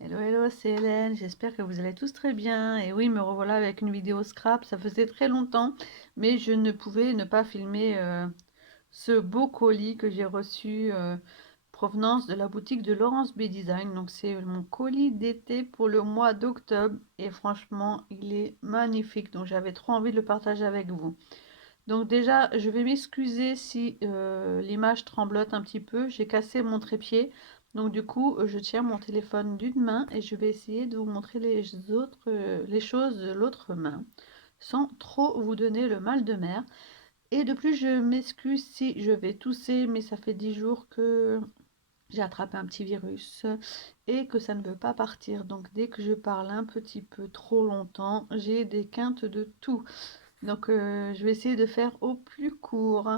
Hello, hello, c'est Hélène. J'espère que vous allez tous très bien. Et oui, me revoilà avec une vidéo scrap. Ça faisait très longtemps, mais je ne pouvais ne pas filmer ce beau colis que j'ai reçu provenance de la boutique de Laurence B Design. Donc, c'est mon colis d'été pour le mois d'octobre. Et franchement, il est magnifique. Donc, j'avais trop envie de le partager avec vous. Donc déjà, je vais m'excuser si l'image tremblote un petit peu. J'ai cassé mon trépied. Donc du coup, je tiens mon téléphone d'une main et je vais essayer de vous montrer les choses de l'autre main sans trop vous donner le mal de mer. Et de plus, je m'excuse si je vais tousser, mais ça fait 10 jours que j'ai attrapé un petit virus et que ça ne veut pas partir. Donc dès que je parle un petit peu trop longtemps, j'ai des quintes de tout. Donc, je vais essayer de faire au plus court.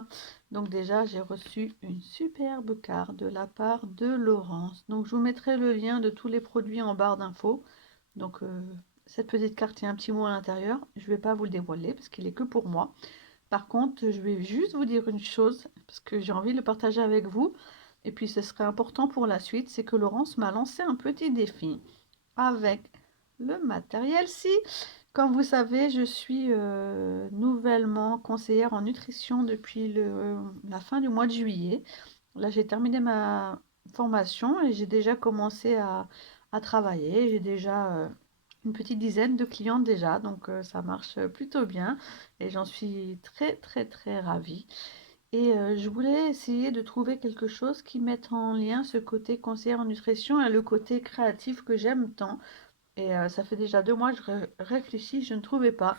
Donc déjà, j'ai reçu une superbe carte de la part de Laurence. Donc, je vous mettrai le lien de tous les produits en barre d'infos. Donc, cette petite carte, il y a un petit mot à l'intérieur. Je ne vais pas vous le dévoiler parce qu'il est que pour moi. Par contre, je vais juste vous dire une chose parce que j'ai envie de le partager avec vous. Et puis, ce serait important pour la suite, c'est que Laurence m'a lancé un petit défi avec le matériel-ci. Comme vous savez, je suis nouvellement conseillère en nutrition depuis la fin du mois de juillet. Là, j'ai terminé ma formation et j'ai déjà commencé à travailler. J'ai déjà une petite dizaine de clientes déjà, donc ça marche plutôt bien et j'en suis très très très ravie. Et je voulais essayer de trouver quelque chose qui mette en lien ce côté conseillère en nutrition et le côté créatif que j'aime tant. Et ça fait déjà 2 mois que je réfléchis, je ne trouvais pas.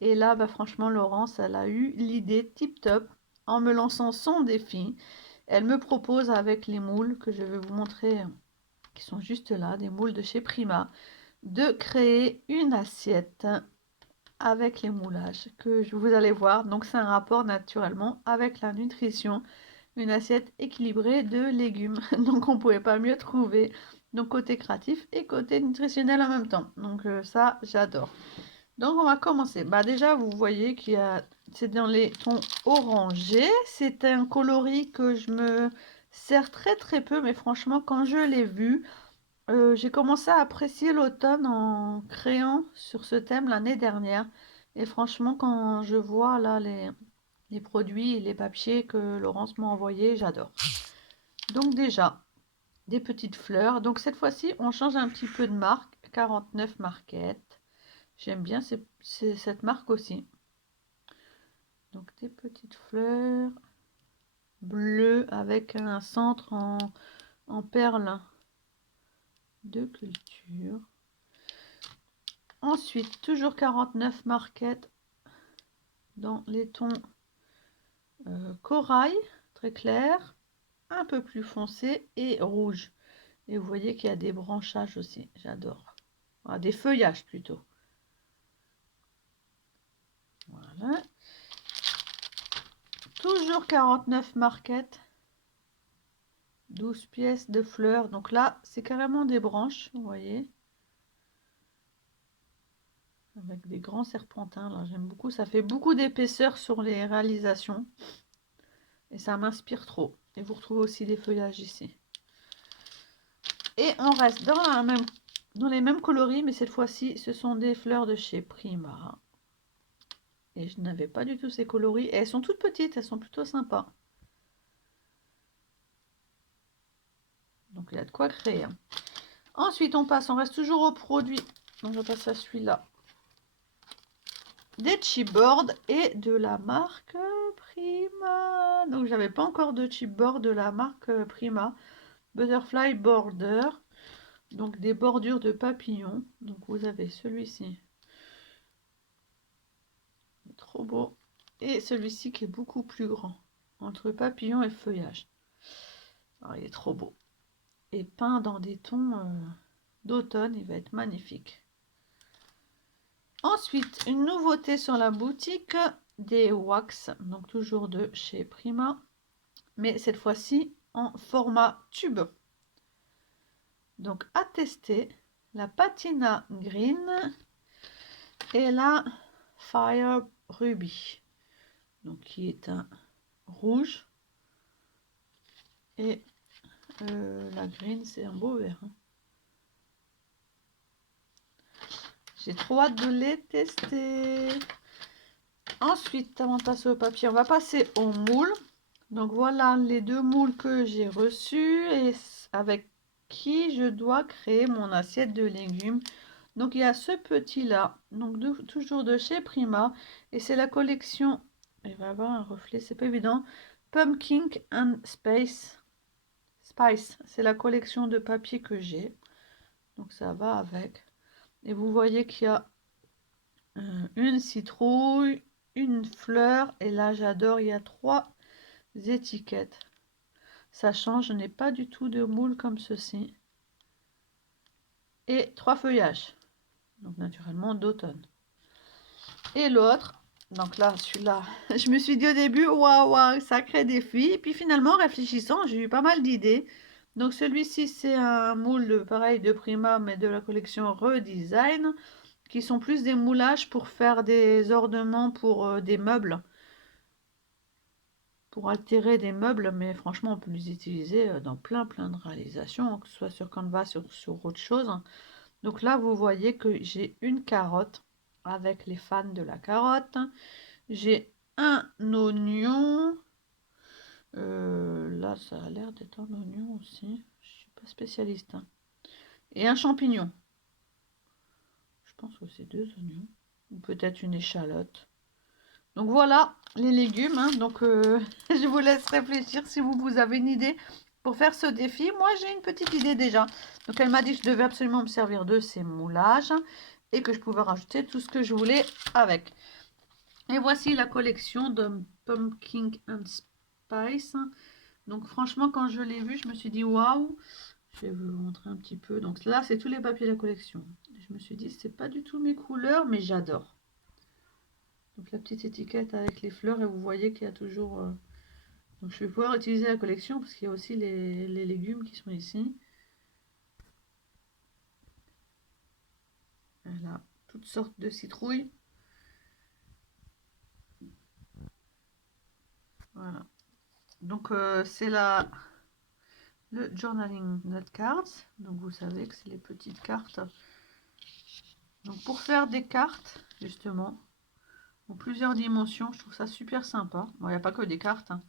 Et là, bah, franchement, Laurence, elle a eu l'idée tip top en me lançant son défi. Elle me propose avec les moules que je vais vous montrer, qui sont juste là, des moules de chez Prima, de créer une assiette avec les moulages que vous allez voir. Donc c'est un rapport naturellement avec la nutrition, une assiette équilibrée de légumes. Donc on ne pouvait pas mieux trouver. Donc côté créatif et côté nutritionnel en même temps. Donc ça, j'adore. Donc on va commencer. Bah déjà, vous voyez qu'il y a, c'est dans les tons orangés. C'est un coloris que je me sers très très peu, mais franchement, quand je l'ai vu, j'ai commencé à apprécier l'automne en créant sur ce thème l'année dernière. Et franchement, quand je vois là les produits et les papiers que Laurence m'a envoyés, j'adore. Donc déjà, des petites fleurs. Donc cette fois-ci, on change un petit peu de marque. 49 Market. J'aime bien cette marque aussi. Donc des petites fleurs bleues avec un centre en perles de culture. Ensuite, toujours 49 Market dans les tons corail, très clair, un peu plus foncé et rouge. Et vous voyez qu'il y a des branchages aussi, j'adore. Voilà, des feuillages plutôt. Voilà. Toujours 49 Market. 12 pièces de fleurs. Donc là, c'est carrément des branches, vous voyez. Avec des grands serpentins, là, j'aime beaucoup. Ça fait beaucoup d'épaisseur sur les réalisations. Et ça m'inspire trop. Et vous retrouvez aussi des feuillages ici. Et on reste dans les mêmes coloris, mais cette fois-ci, ce sont des fleurs de chez Prima. Et je n'avais pas du tout ces coloris. Et elles sont toutes petites, elles sont plutôt sympas. Donc il y a de quoi créer. Ensuite, on reste toujours au produit. Donc je passe à celui-là. Des chipboards et de la marque Prima. Donc j'avais pas encore de chipboard de la marque Prima. Butterfly Border. Donc des bordures de papillons. Donc vous avez celui-ci. Trop beau. Et celui-ci qui est beaucoup plus grand. Entre papillon et feuillage. Alors, il est trop beau. Et peint dans des tons d'automne, il va être magnifique. Ensuite, une nouveauté sur la boutique, des wax, donc toujours de chez Prima, mais cette fois-ci en format tube. Donc à tester, la Patina Green et la Fire Ruby, donc qui est un rouge, et la green c'est un beau vert. J'ai trop hâte de les tester. Ensuite, avant de passer au papier, on va passer au moule. Donc voilà les deux moules que j'ai reçus et avec qui je dois créer mon assiette de légumes. Donc il y a ce petit là, donc toujours de chez Prima, et c'est la collection, il va y avoir un reflet, c'est pas évident, Pumpkin and Spice, c'est la collection de papier que j'ai, donc ça va avec. Et vous voyez qu'il y a une citrouille, une fleur, et là j'adore, il y a 3 étiquettes. Ça change, je n'ai pas du tout de moule comme ceci. Et 3 feuillages, donc naturellement d'automne. Et l'autre, donc là, celui-là, je me suis dit au début, waouh, waouh, sacré défi. Et puis finalement, en réfléchissant, j'ai eu pas mal d'idées. Donc celui-ci, c'est un moule pareil de Prima, mais de la collection Redesign, qui sont plus des moulages pour faire des ornements pour des meubles. Pour altérer des meubles, mais franchement, on peut les utiliser dans plein de réalisations, que ce soit sur Canva, sur autre chose. Donc là, vous voyez que j'ai une carotte avec les fans de la carotte. J'ai un oignon. Là, ça a l'air d'être un oignon aussi. Je suis pas spécialiste, hein. Et un champignon. Je pense que c'est 2 oignons. Ou peut-être une échalote. Donc voilà les légumes, hein. Donc je vous laisse réfléchir si vous avez une idée pour faire ce défi. Moi, j'ai une petite idée déjà. Donc elle m'a dit que je devais absolument me servir de ces moulages et que je pouvais rajouter tout ce que je voulais avec. Et voici la collection de Pumpkin and Spice. Donc franchement, quand je l'ai vu, je me suis dit waouh. Je vais vous montrer un petit peu. Donc là, c'est tous les papiers de la collection. Je me suis dit, c'est pas du tout mes couleurs, mais j'adore. Donc la petite étiquette avec les fleurs et vous voyez qu'il y a toujours... Donc je vais pouvoir utiliser la collection parce qu'il y a aussi les légumes qui sont ici. Elle a toutes sortes de citrouilles. Voilà. Donc c'est le journaling note cards. Donc vous savez que c'est les petites cartes. Donc pour faire des cartes justement en plusieurs dimensions, je trouve ça super sympa. Bon, il n'y a pas que des cartes, hein.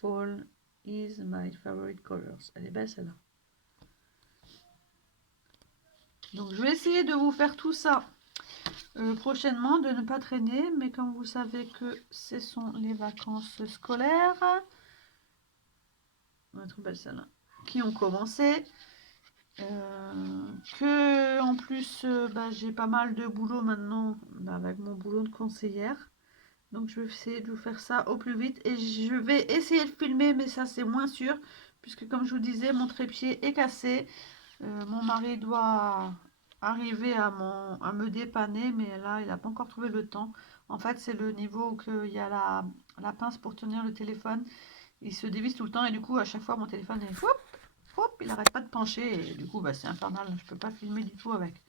Fall is my favorite colors. Elle est belle celle-là. Donc je vais essayer de vous faire tout ça prochainement, de ne pas traîner, mais comme vous savez que ce sont les vacances scolaires, on va trop belle celle-là, qui ont commencé, que en plus j'ai pas mal de boulot maintenant avec mon boulot de conseillère. Donc je vais essayer de vous faire ça au plus vite et je vais essayer de filmer, mais ça c'est moins sûr puisque comme je vous disais, mon trépied est cassé. Mon mari doit arriver à me dépanner, mais là il n'a pas encore trouvé le temps. En fait, c'est le niveau où il y a la pince pour tenir le téléphone. Il se dévisse tout le temps et du coup à chaque fois mon téléphone est il n'arrête pas de pencher et du coup c'est infernal. Je peux pas filmer du tout avec.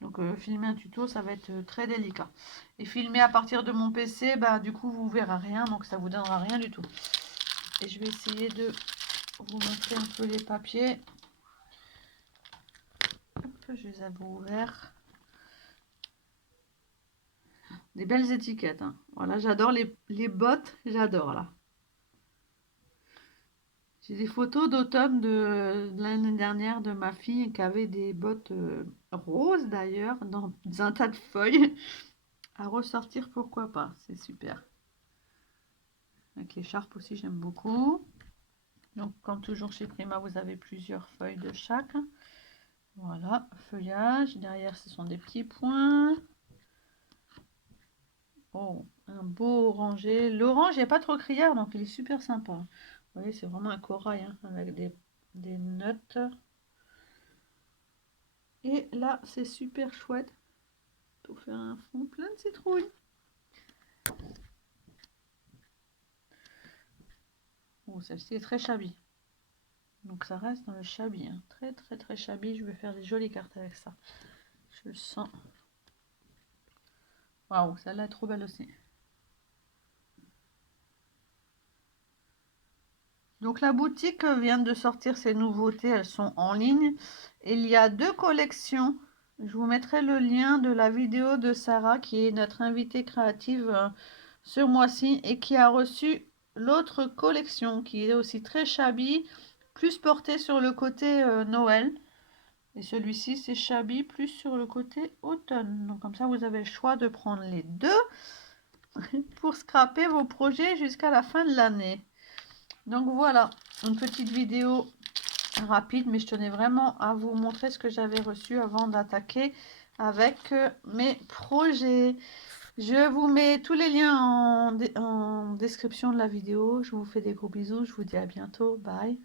Donc filmer un tuto, ça va être très délicat. Et filmer à partir de mon PC, du coup vous verrez rien, donc ça vous donnera rien du tout. Et je vais essayer de vous montrer un peu les papiers. Hop, je les avais ouverts. Des belles étiquettes, hein. Voilà, j'adore les bottes, j'adore là. J'ai des photos d'automne de l'année dernière de ma fille qui avait des bottes roses d'ailleurs, dans un tas de feuilles. À ressortir, pourquoi pas, c'est super. Avec l'écharpe aussi, j'aime beaucoup. Donc, comme toujours chez Prima, vous avez plusieurs feuilles de chaque. Voilà, feuillage. Derrière, ce sont des petits points. Oh, un beau orangé. L'orange n'est pas trop criard, donc il est super sympa. Vous voyez, c'est vraiment un corail, hein, avec des notes. Et là, c'est super chouette pour faire un fond plein de citrouilles. Oh, celle-ci est très shabby. Donc ça reste dans le shabby, hein. Très shabby. Je vais faire des jolies cartes avec ça. Je le sens. Waouh, celle-là est trop belle aussi. Donc la boutique vient de sortir ses nouveautés, elles sont en ligne. Il y a 2 collections. Je vous mettrai le lien de la vidéo de Sarah, qui est notre invitée créative ce mois-ci et qui a reçu l'autre collection, qui est aussi très shabby, plus portée sur le côté Noël. Et celui-ci, c'est shabby, plus sur le côté automne. Donc comme ça, vous avez le choix de prendre les deux pour scraper vos projets jusqu'à la fin de l'année. Donc voilà, une petite vidéo rapide, mais je tenais vraiment à vous montrer ce que j'avais reçu avant d'attaquer avec mes projets. Je vous mets tous les liens en description de la vidéo. Je vous fais des gros bisous. Je vous dis à bientôt. Bye.